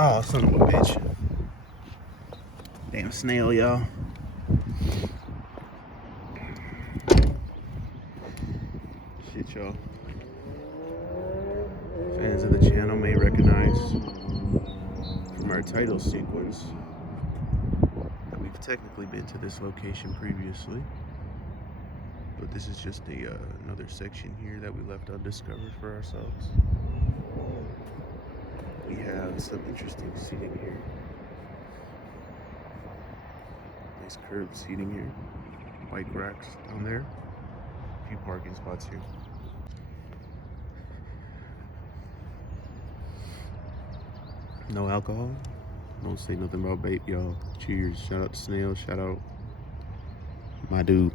Oh, son of a bitch. Damn snail, y'all. Shit, y'all. Fans of the channel may recognize from our title sequence that we've technically been to this location previously. But this is just another section here that we left undiscovered for ourselves. We have some interesting seating here. Nice curved seating here. Bike racks down there. A few parking spots here. No alcohol. Don't say nothing about vape, y'all. Cheers. Shout out to Snail. Shout out my dude.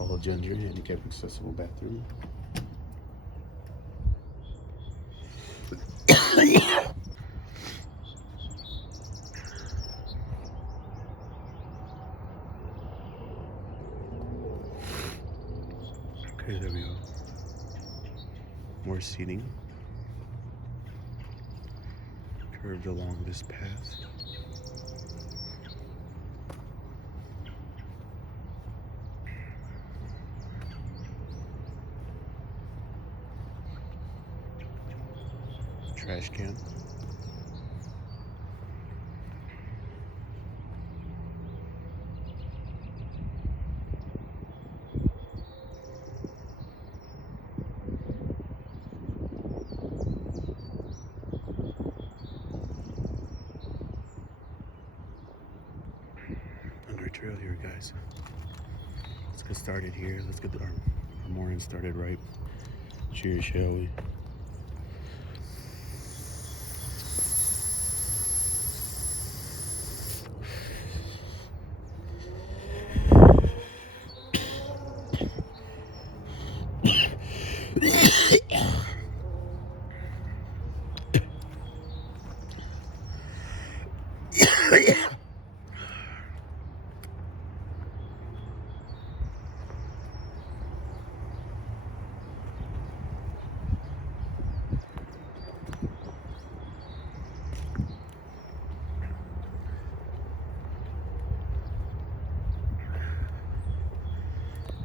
All gender handicap accessible bathroom. Okay, there we go. More seating. Curved along this path. Trash can. Under a trail here, guys. Let's get started here. Let's get our morning started right. Cheers, shall we?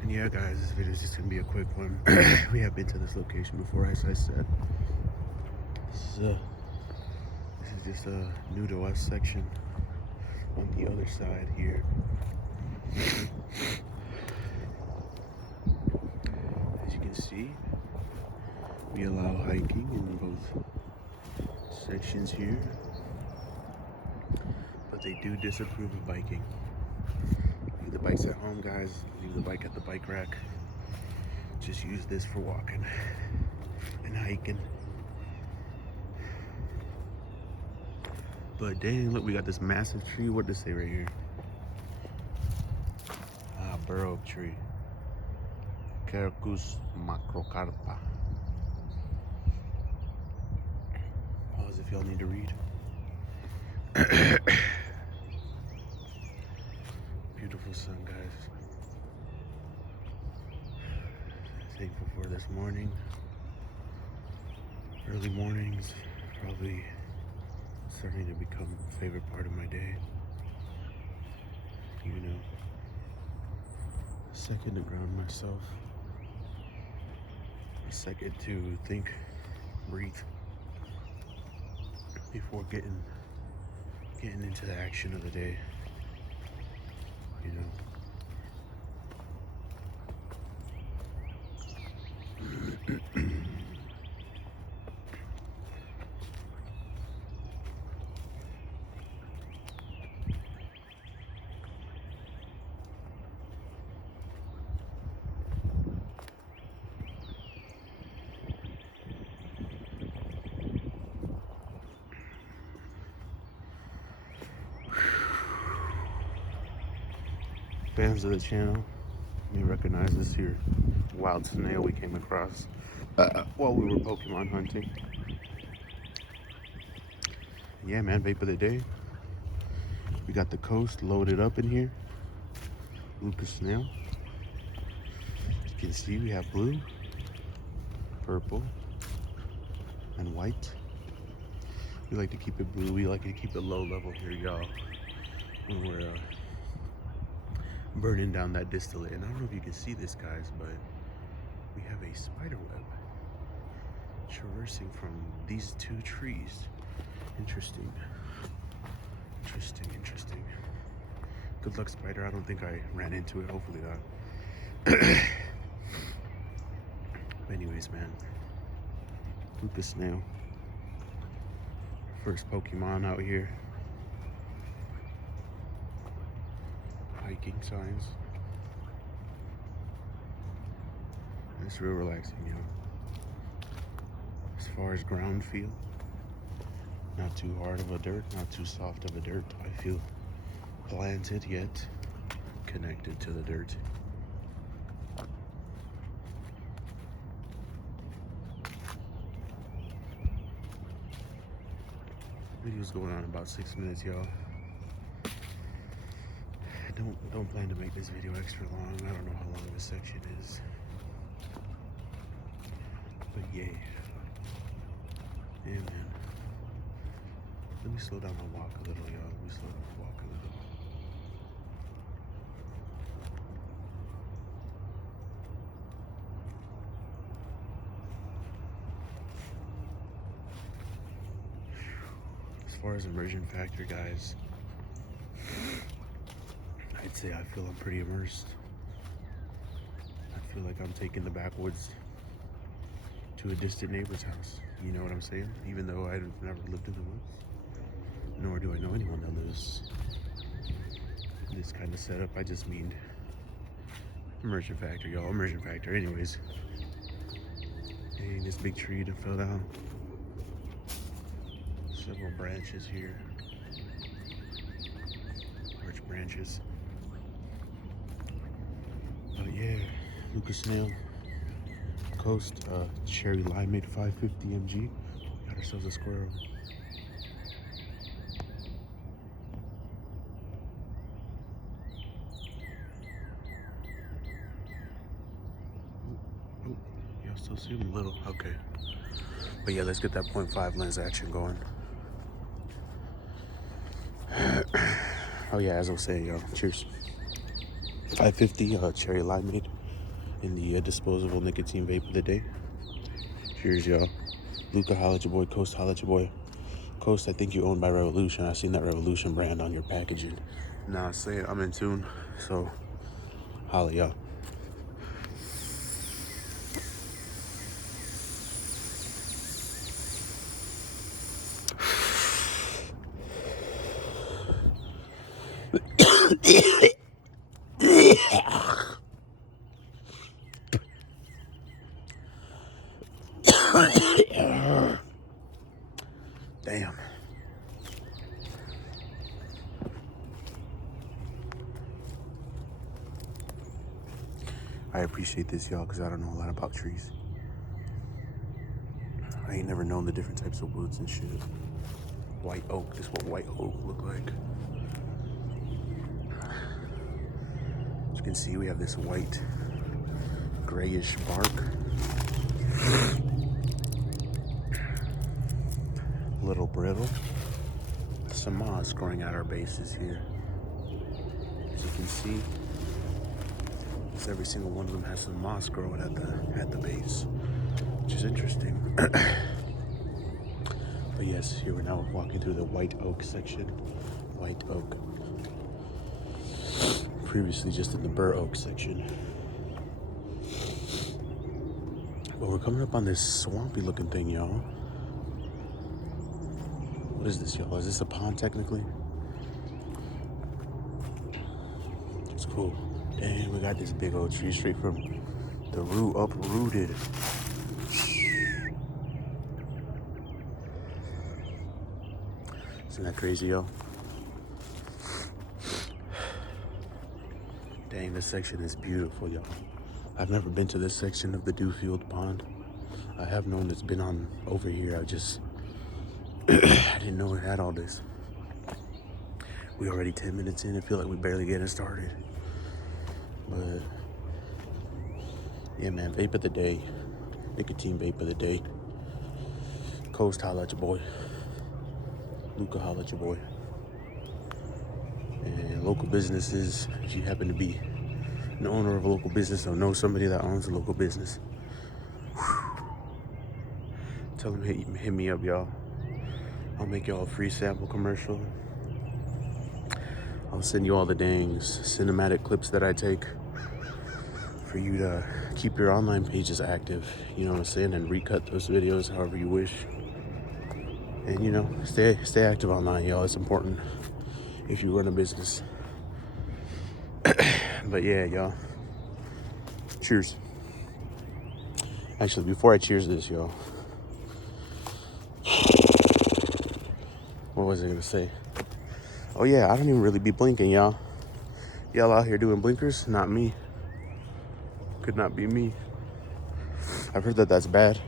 And yeah, guys, this video is just gonna be a quick one. We have been to this location before, as I said. This is just a new to us section on the other side here. As you can see, we allow hiking in both sections here, but they do disapprove of biking. Leave the bikes at home, guys. Leave the bike at the bike rack. Just use this for walking and hiking. But dang, look, we got this massive tree. What does it say right here? Bur oak tree. Quercus macrocarpa. Pause if y'all need to read. Beautiful sun, guys. Thankful for this morning. Early mornings, probably starting to become a favorite part of my day. You know, a second to ground myself, a second to think, breathe before getting into the action of the day. You know. Fans of the channel may recognize this here wild snail we came across while we were Pokemon hunting. yeah, man, vape of the day. We got the coast loaded up in here. Lucas Snail. As you can see, we have blue, purple, and white. We like to keep it blue. We like to keep it low level here, y'all, when we're burning down that distillate. And I don't know if you can see this, guys, but we have a spider web traversing from these two trees. Interesting. Interesting. Good luck, spider. I don't think I ran into it. Hopefully not. But anyways, man, Lucas Snail. First Pokemon out here. Hiking signs. And it's real relaxing, you know. As far as ground feel, not too hard of a dirt, not too soft of a dirt. I feel planted yet connected to the dirt. Video's going on about 6 minutes, y'all. Don't plan to make this video extra long. I don't know how long this section is. But yeah. Yeah, man. Let me slow down my walk a little, y'all. Let me slow down my walk a little. As far as immersion factor, guys, I'd say I feel I'm pretty immersed. I feel like I'm taking the backwoods to a distant neighbor's house. You know what I'm saying? Even though I've never lived in the woods, nor do I know anyone that lives in this kind of setup. I just mean immersion factor, y'all. Immersion factor. Anyways, hey, this big tree that fell down. Several branches here. Large branches. But yeah, Lucas Snail. Coast Cherry Limeade 550 mg. Got ourselves a squirrel. Oh, y'all still see him a little? Okay. But yeah, let's get that 0.5 lens action going. Oh yeah, as I was saying, y'all, cheers. 550 Cherry Limeade in the disposable nicotine vape of the day. Cheers, y'all. Luca, holla at your boy. Coast, holla at your boy. Coast, I think you owned by Revolution. I seen that Revolution brand on your packaging. Nah, say it. I'm in tune. So, holla, y'all. Damn. I appreciate this, y'all, because I don't know a lot about trees. I ain't never known the different types of woods and shit. White oak, this is what white oak look like. As you can see, we have this white, grayish bark. A little brittle. Some moss growing out our bases here. As you can see, every single one of them has some moss growing at the base, which is interesting. But yes, here we're now walking through the white oak section. White oak. Previously just in the bur oak section. But we're coming up on this swampy looking thing, y'all. What is this, y'all? Is this a pond technically? It's cool. Dang, we got this big old tree straight from the root, uprooted. Isn't that crazy, yo? Dang, this section is beautiful, y'all. I've never been to this section of the Dewfield Pond. I have known it's been on over here. I just I didn't know it had all this. We already 10 minutes in. I feel like we barely getting started. But yeah, man, vape of the day. Nicotine vape of the day. Coast, holla at your boy. Luca, holla at your boy. And local businesses, if you happen to be an owner of a local business or know somebody that owns a local business, tell them hit me up, y'all. I'll make y'all a free sample commercial. I'll send you all the dang cinematic clips that I take for you to keep your online pages active, you know what I'm saying, and recut those videos however you wish. And you know, stay active online, y'all. It's important if you run a business. But yeah, y'all. Cheers. Actually, before I cheers this, y'all. What was I gonna say? Oh yeah, I don't even really be blinking, y'all. Y'all out here doing blinkers? Not me. Could not be me. I've heard that that's bad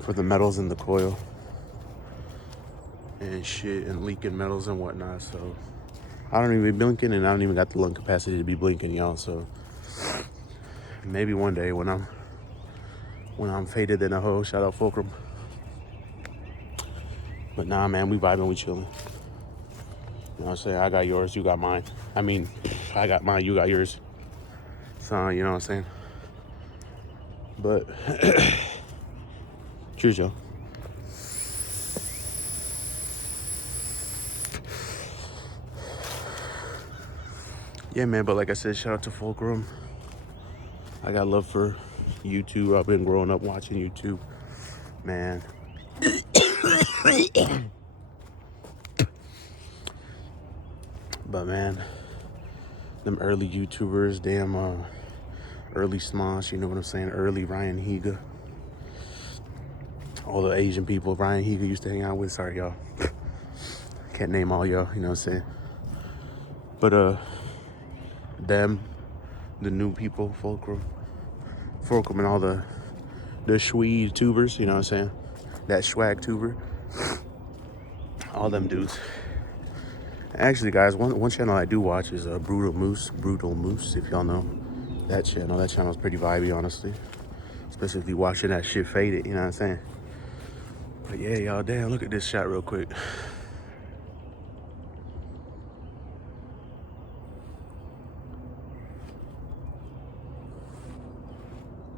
for the metals in the coil and shit and leaking metals and whatnot. So I don't even be blinking, and I don't even got the lung capacity to be blinking, y'all. So maybe one day when I'm faded in a hoe, shout out Fulcrum. But nah, man, we vibing, we chilling. You know what I'm saying? I got yours, you got mine. I mean, I got mine, you got yours. So, you know what I'm saying? But, cheers, y'all. Yeah, man, but like I said, shout out to Fulcrum. I got love for YouTube. I've been growing up watching YouTube. Man. But man, them early YouTubers, damn early Smosh, you know what I'm saying? Early Ryan Higa. All the Asian people Ryan Higa used to hang out with. Sorry, y'all. Can't name all y'all, you know what I'm saying? But them, the new people, Fulcrum and all the Schwee tubers, you know what I'm saying? That swag tuber. All them dudes. Actually, guys, one channel I do watch is Brutal Moose, if y'all know that channel. That channel's pretty vibey, honestly. Especially if you watching that shit faded, you know what I'm saying? But yeah, y'all, damn, look at this shot real quick.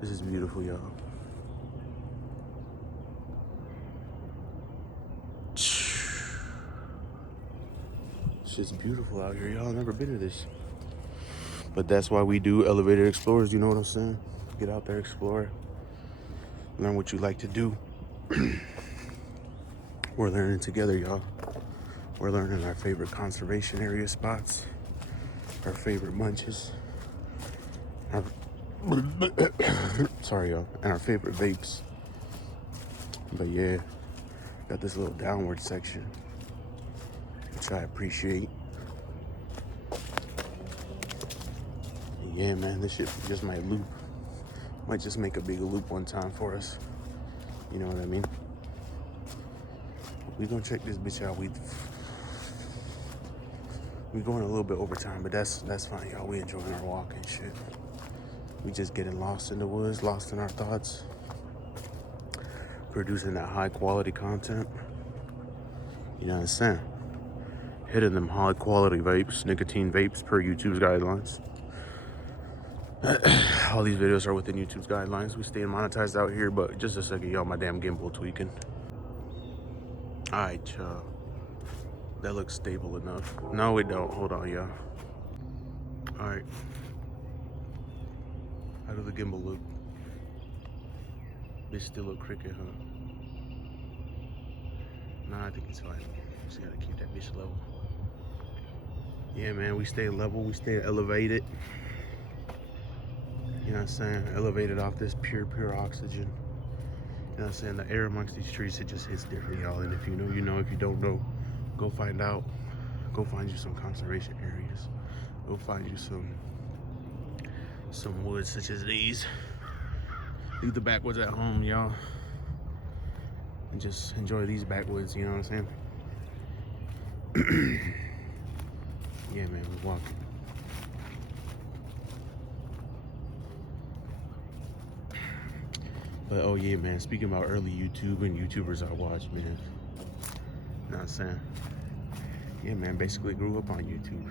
This is beautiful, y'all. Shit's beautiful out here, y'all. Never been to this. But that's why we do Elevator Explorers, you know what I'm saying? Get out there, explore. Learn what you like to do. We're learning together, y'all. We're learning our favorite conservation area spots, our favorite munches, sorry, y'all, and our favorite vapes. But yeah, got this little downward section, which I appreciate. And yeah, man, this shit just might loop. Might just make a big loop one time for us. You know what I mean? We gonna check this bitch out. We going a little bit over time, but that's fine, y'all. We enjoying our walk and shit. We just getting lost in the woods, lost in our thoughts, producing that high quality content. You know what I'm saying? Hitting them high quality vapes, nicotine vapes per YouTube's guidelines. All these videos are within YouTube's guidelines. We staying monetized out here, but just a second, y'all, my damn gimbal tweaking. All right, y'all. That looks stable enough. No, it don't. Hold on, y'all. All right. How does the gimbal look? This still look crooked, huh? Nah, I think it's fine. Just gotta keep that bitch level. Yeah, man, we stay level. We stay elevated. You know what I'm saying? Elevated off this pure oxygen. You know what I'm saying? The air amongst these trees, it just hits different, y'all. And if you know, you know. If you don't know, go find out. Go find you some conservation areas. Go find you some woods such as these. Leave the backwoods at home, y'all. And just enjoy these backwoods, you know what I'm saying? Yeah, man, we're walking. But oh yeah, man, speaking about early YouTube and YouTubers I watch, man. You know what I'm saying? Yeah, man, basically grew up on YouTube.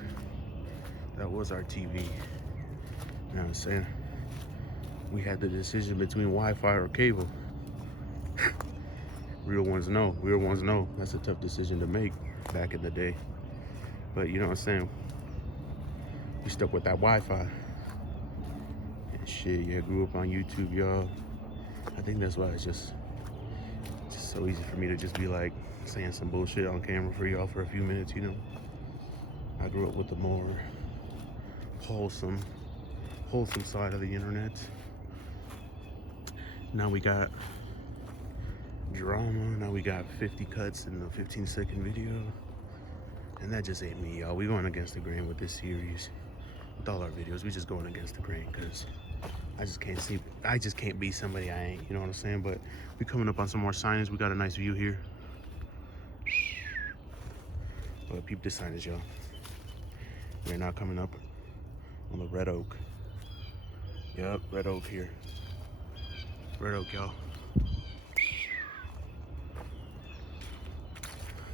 That was our TV. You know what I'm saying? We had the decision between Wi-Fi or cable. Real ones know. Real ones know. That's a tough decision to make back in the day. But you know what I'm saying? We stuck with that Wi-Fi. And shit, yeah, grew up on YouTube, y'all. I think that's why it's just so easy for me to just be like saying some bullshit on camera for y'all for a few minutes, you know? I grew up with the more wholesome side of the internet. Now we got drama, now we got 50 cuts in a 15-second video. And that just ain't me, y'all. We going against the grain with this series. With all our videos, we just going against the grain because I just can't be somebody I ain't, you know what I'm saying? But we coming up on some more signage. We got a nice view here. But peep this signage, y'all. We're now coming up on the Red Oak. Yep, Red Oak here. Red Oak, y'all.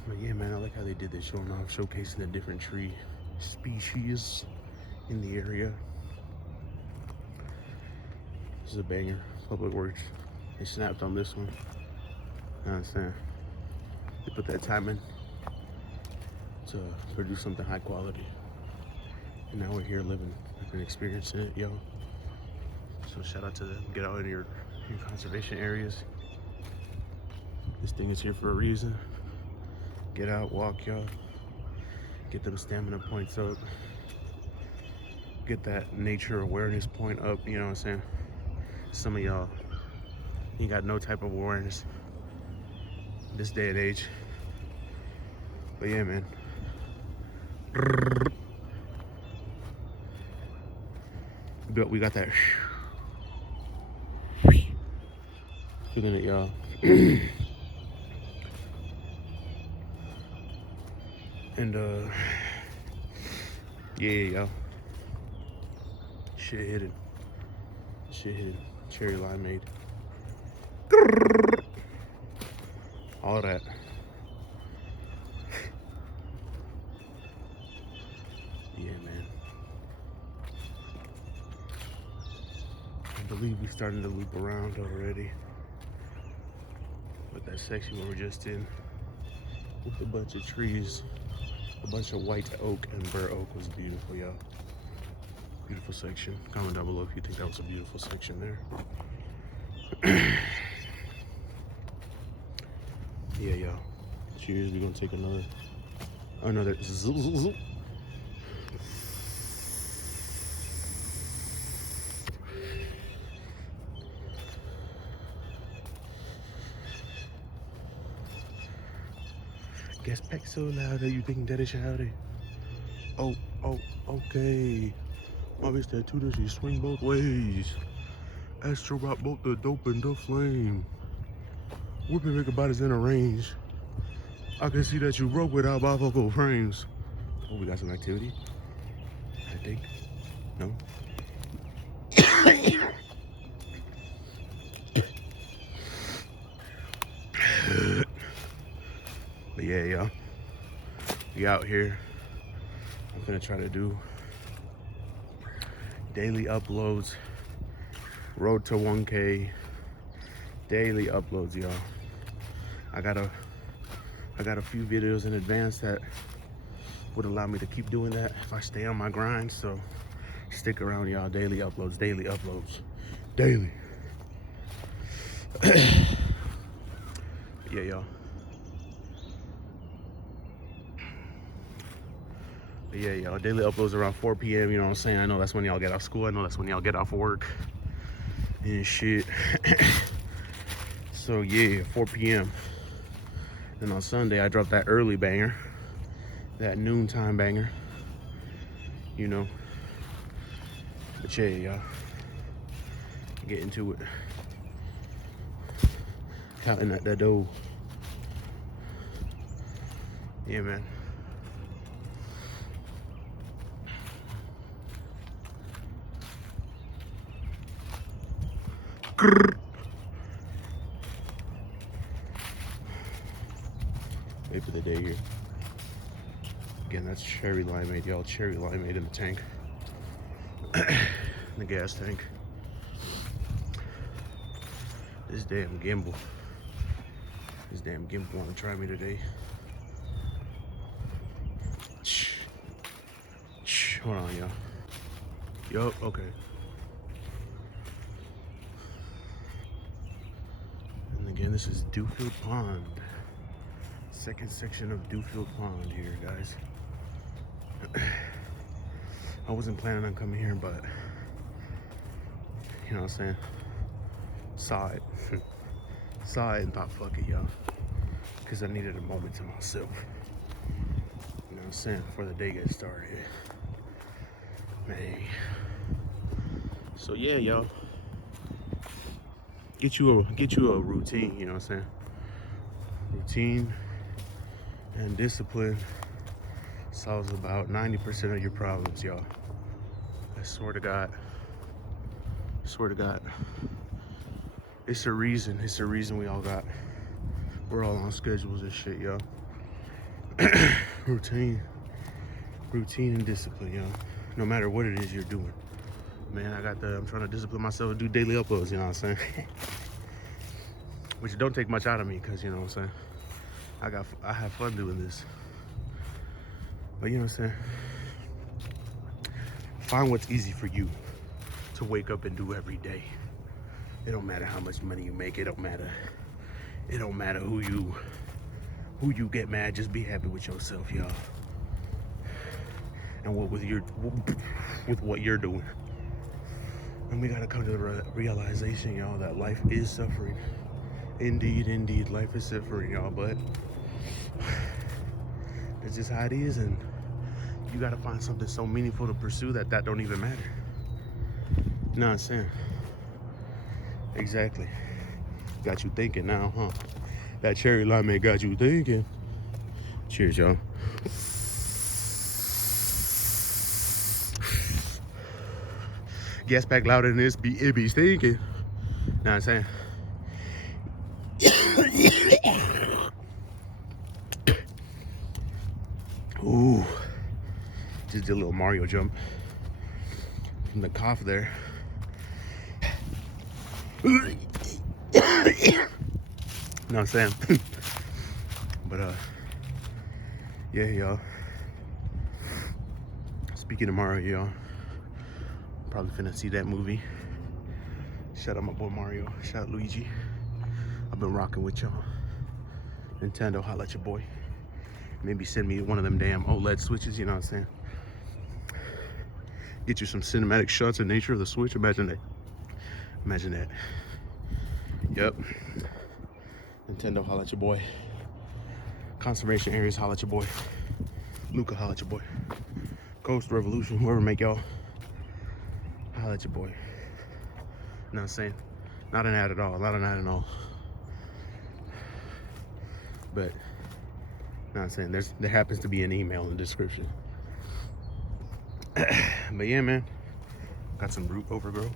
But yeah, man, I like how they did this, showing off, showcasing the different tree species in the area. This is a banger. Public Works. They snapped on this one. You know what I'm saying? They put that time in to produce something high quality. And now we're here living and experiencing it, yo. So shout out to them. Get out in your conservation areas. This thing is here for a reason. Get out, walk, y'all. Get them stamina points up. Get that nature awareness point up, you know what I'm saying? Some of y'all, you got no type of awareness this day and age. But yeah, man. We got that. Feeling it, y'all. And yeah, y'all. Shit hidden. Shit hidden. Cherry limeade. All that. Yeah, man. I believe we're starting to loop around already. But that section where we're just in, with a bunch of trees, a bunch of white oak and bur oak, was beautiful, y'all. Beautiful section. Comment down below if you think that was a beautiful section there. Yeah, y'all. Cheers. We're gonna take another zoom. Guess back so loud that you think that is shouty. Oh, okay. My bitch that tutor, she swing both ways. Astro rock both the dope and the flame. Whipping bigger bodies in a range. I can see that you broke without bifocal frames. Oh, we got some activity, I think. No? But yeah, y'all. We out here. I'm gonna try to do daily uploads. Road to 1K. Daily uploads, y'all. I got a few videos in advance that would allow me to keep doing that if I stay on my grind. So stick around, y'all. Daily uploads, daily uploads, daily. Yeah, y'all. Yeah, y'all. Daily uploads around 4 p.m. You know what I'm saying? I know that's when y'all get off school. I know that's when y'all get off work and shit. So yeah, 4 p.m. And on Sunday, I dropped that early banger, that noontime banger, you know. But yeah, y'all, get into it. Counting at that dough. Yeah, man. Wait for the day here. Again, that's cherry limeade, y'all. Cherry limeade in the tank. The gas tank. This damn gimbal. This damn gimbal wanna try me today. Hold on, y'all. Yup, okay. And again, this is Dewfield Pond. Second section of Dewfield Pond here, guys. I wasn't planning on coming here, but you know what I'm saying? Saw it. Saw it and thought, fuck it, y'all. Because I needed a moment to myself. You know what I'm saying? Before the day gets started. Man. So yeah, y'all. Get you a routine, you know what I'm saying? Routine and discipline solves about 90% of your problems, y'all. I swear to God. Swear to God. It's a reason we're all on schedules and shit, y'all. Routine and discipline, y'all. No matter what it is you're doing. Man, I'm trying to discipline myself to do daily uploads, you know what I'm saying? Which don't take much out of me, because, you know what I'm saying? I have fun doing this. But, you know what I'm saying? Find what's easy for you to wake up and do every day. It don't matter how much money you make. It don't matter who you get mad. Just be happy with yourself, y'all. And with what you're doing. And we gotta come to the realization, y'all, that life is suffering. Indeed, life is suffering, y'all. But it's just how it is, and you gotta find something so meaningful to pursue that don't even matter. You know what I'm saying? Exactly. Got you thinking now, huh? That cherry limeade got you thinking. Cheers, y'all. Gas pack louder than this, it be stinking. Know what I'm saying? Ooh. Just did a little Mario jump from the cough there. Know what I'm saying? But yeah, y'all. Speaking of Mario, y'all, probably finna see that movie. Shout out my boy Mario. Shout out Luigi. I've been rocking with y'all. Nintendo, holla at your boy. Maybe send me one of them damn OLED switches, you know what I'm saying? Get you some cinematic shots of nature of the Switch. Imagine that. Imagine that. Yep. Nintendo, holla at your boy. Conservation areas, holla at your boy. Luca, holla at your boy. Coast Revolution, whoever make y'all, holla at your boy. You know what I'm saying? Not an ad at all. Not an ad at all. But, you know what I'm saying? There happens to be an email in the description. But yeah, man. Got some root overgrowth.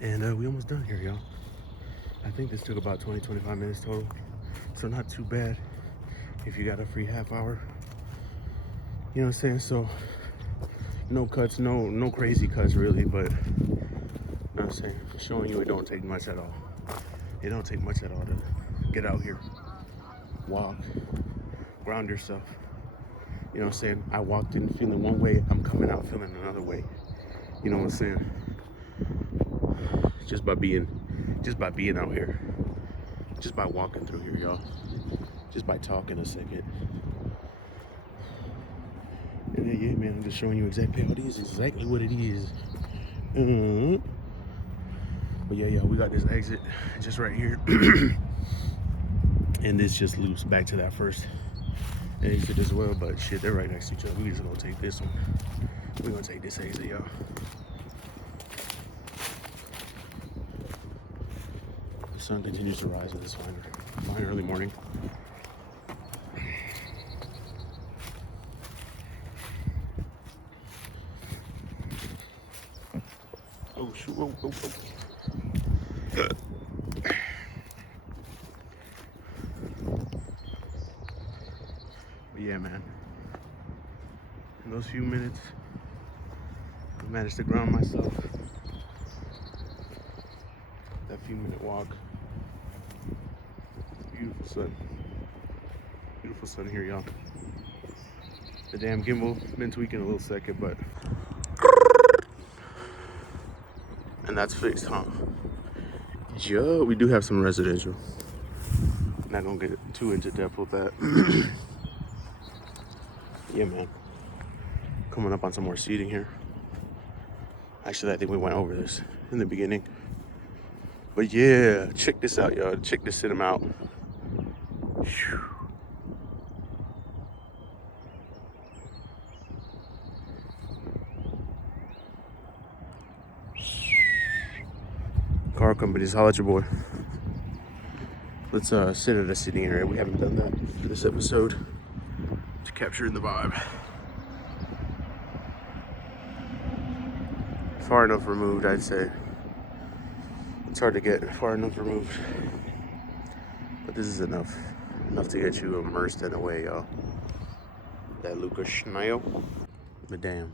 And we almost done here, y'all. I think this took about 20-25 minutes total. So not too bad if you got a free half hour. You know what I'm saying? So no cuts, no crazy cuts really, but you know what I'm saying? Showing you it don't take much at all. It don't take much at all to get out here, walk, ground yourself. You know what I'm saying? I walked in feeling one way, I'm coming out feeling another way. You know what I'm saying? Just by being out here. Just by walking through here, y'all. Just by talking a second. And then, yeah, man, I'm just showing you exactly how it is. Exactly what it is. But yeah, we got this exit just right here. And this just loops back to that first exit as well. But shit, they're right next to each other. We just gonna take this one. We're gonna take this exit, y'all. sun continues to rise in this fine early morning. Oh shoot! Oh. But yeah, man. In those few minutes, I managed to ground myself. That few-minute walk. Beautiful sun. Beautiful sun here, y'all. The damn gimbal been tweaking a little second, but and that's fixed, huh? Yeah, we do have some residential. Not gonna get too into depth with that. Yeah, man. Coming up on some more seating here. Actually, I think we went over this in the beginning. But yeah, check this out, y'all. Check this cinema out. Whew. Car companies, holla at your boy. Let's sit at a sitting area. We haven't done that for this episode to capture the vibe. Far enough removed, I'd say. It's hard to get far enough removed, but this is enough to get you immersed in a way, y'all. That Lucas Schneider. But damn.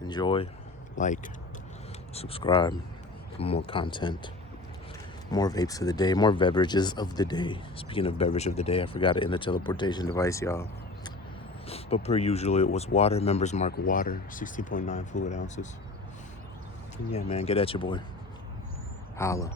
Enjoy, like, subscribe for more content, more vapes of the day, more beverages of the day. Speaking of beverage of the day, I forgot it in the teleportation device, y'all. But per usual, it was water, Members Mark water, 16.9 fluid ounces. And yeah, man, get at your boy. Holla.